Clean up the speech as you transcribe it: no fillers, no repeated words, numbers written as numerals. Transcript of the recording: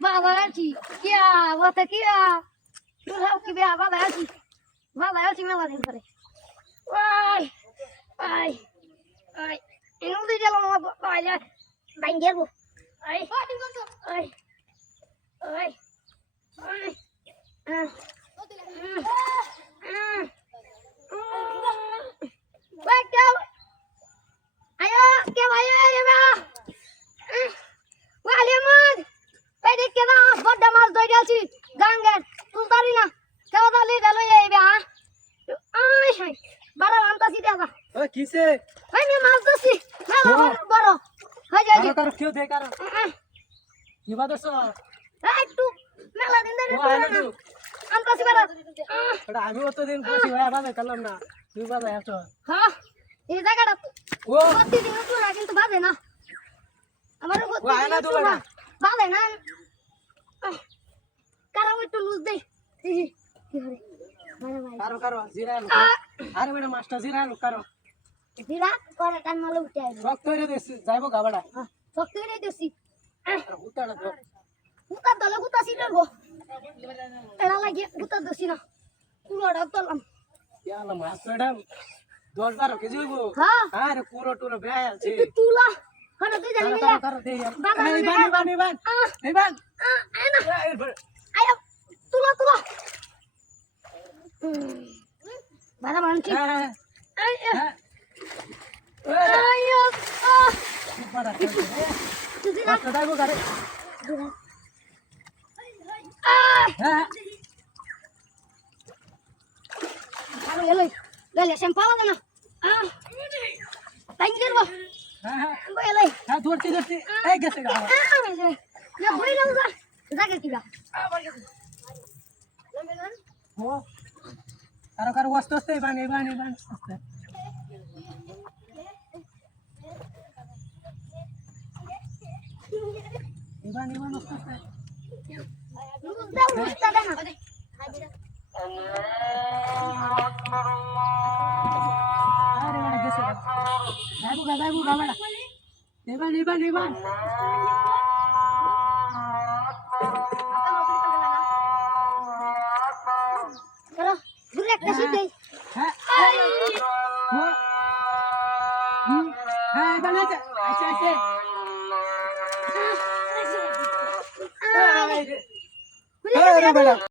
Valla aci, kia, vota kia, tu tahu kia, valla aci melalui pare. Wah, ai, ai, ini udah jalan mau bayar, banjir bu, ai, ai, ai, ai, wah kau, ayo, kau ayo ya mah, wah lihat. Edik ke na বড় মাছ ধরে আছি গাঙ্গের তুলতারি না কেউ তালি গেল এইবে হ্যাঁ I high বড় আনতাছি দেখা ও কিসে আমি মাছ ধরছি মেলা বড় হয়ে যায় কারো কেউ দে কারো কি বাদছ একটু মেলা দিন ধরে আনতাছি বড় এটা আমি অতদিন পড়ছি ভাই বাজে করলাম না তুই বাজে আছো হ্যাঁ এই জায়গাটা ও প্রতিদিন তো না কিন্তু বাজে না আমার ও আয়না দুলা না বাজে না কারো একটু লুজ দে কি করে মানে ভাই কারো কারো জিরা আরে বেটা মাস্টার জিরা কারো জিরা করে কান মালে উঠে আইবো রক্ত হইরে দেছি যাইবো গাবাড়া শক্তি রে দেছি উতাড়া দাও গুতা দলে গুতা সিনাবো এরা লাগে গুতা দছি না পুরোটা তোলাম ইয়ালা মাছ ম্যাডাম 10-12 কেজি হইবো হ্যাঁ আরে পুরো টুরো বেয়া আছে তুলা খানা তুই জানি না কারো দে বাবা এই বান এই বান আয়না আয় তুলা তুলা বাবা মানছি হ্যাঁ আয় হ্যাঁ আয় বাড়া তুই না মাছ দাইবো গারে আয় হ্যাঁ আরে এলাই গলে শ্যাম্পাও না টাইঙ্গের বো হ্যাঁ এলাই হ্যাঁ ধরছি এই গেছে গাবা না হই না যা জায়গা কিবা ও কারো কারো আস্তে আস্তে বান আস্তে ইবান আস্তে আস্তে লুজ দাও লুজটা দে না আরে বাড়া গেছে যাইবো গাবাড়া ইবান চলো ঘুরে একটা সিট দেই হ্যাঁ ও হ্যাঁ ইবান আছে আরে আরে বাড়া